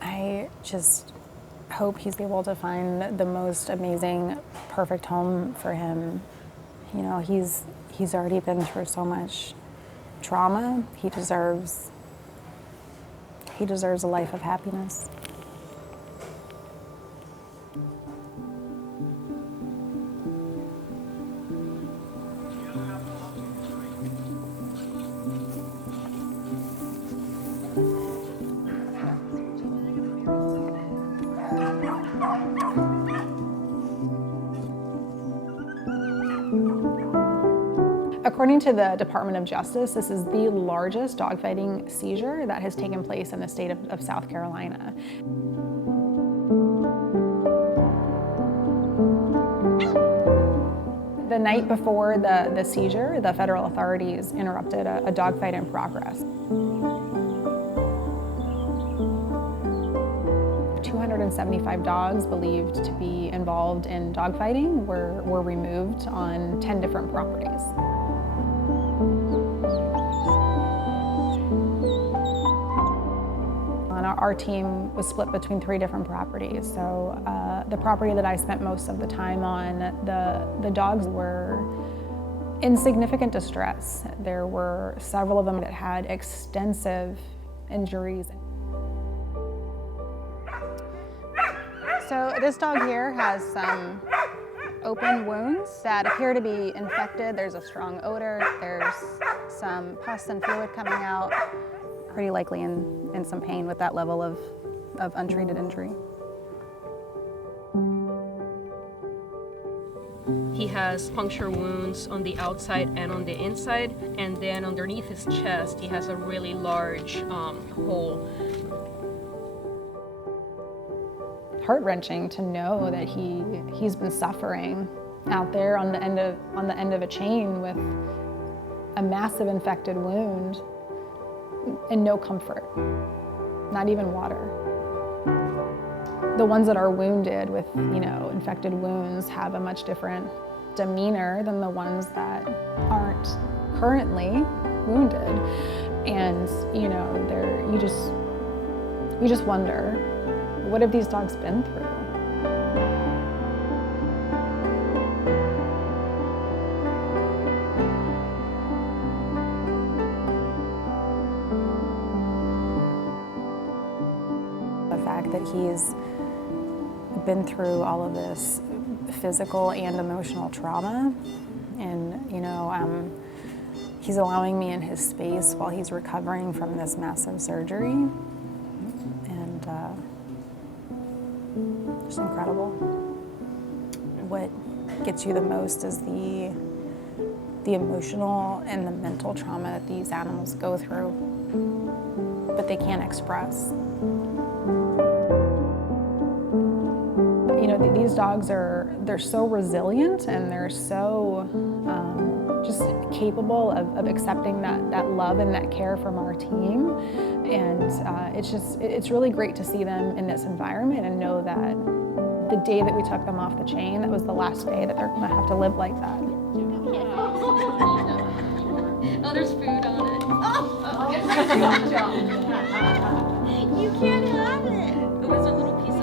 I just hope he's able to find the most amazing, perfect home for him. You know, he's already been through so much trauma. He deserves a life of happiness. According to the Department of Justice, this is the largest dogfighting seizure that has taken place in the state of South Carolina. The night before the seizure, the federal authorities interrupted a dogfight in progress. 275 dogs believed to be involved in dogfighting were removed on 10 different properties. Our team was split between 3 different properties. So the property that I spent most of the time on, the dogs were in significant distress. There were several of them that had extensive injuries. So this dog here has some open wounds that appear to be infected. There's a strong odor. There's some pus and fluid coming out. Pretty likely in some pain with that level of untreated injury. He has puncture wounds on the outside and on the inside, and then underneath his chest he has a really large hole. Heart-wrenching to know that he's been suffering out there on the end of a chain with a massive infected wound. And no comfort, not even water. The ones that are wounded with, infected wounds have a much different demeanor than the ones that aren't currently wounded. And, you just wonder, what have these dogs been through? The fact that he's been through all of this physical and emotional trauma, and he's allowing me in his space while he's recovering from this massive surgery, and just incredible. What gets you the most is the emotional and the mental trauma that these animals go through, but they can't express. These dogs they're so resilient, and they're so just capable of accepting that love and that care from our team. And it's really great to see them in this environment and know that the day that we took them off the chain, that was the last day that they're gonna have to live like that. Oh, there's food on it. Oh. You can't have it. There was a little piece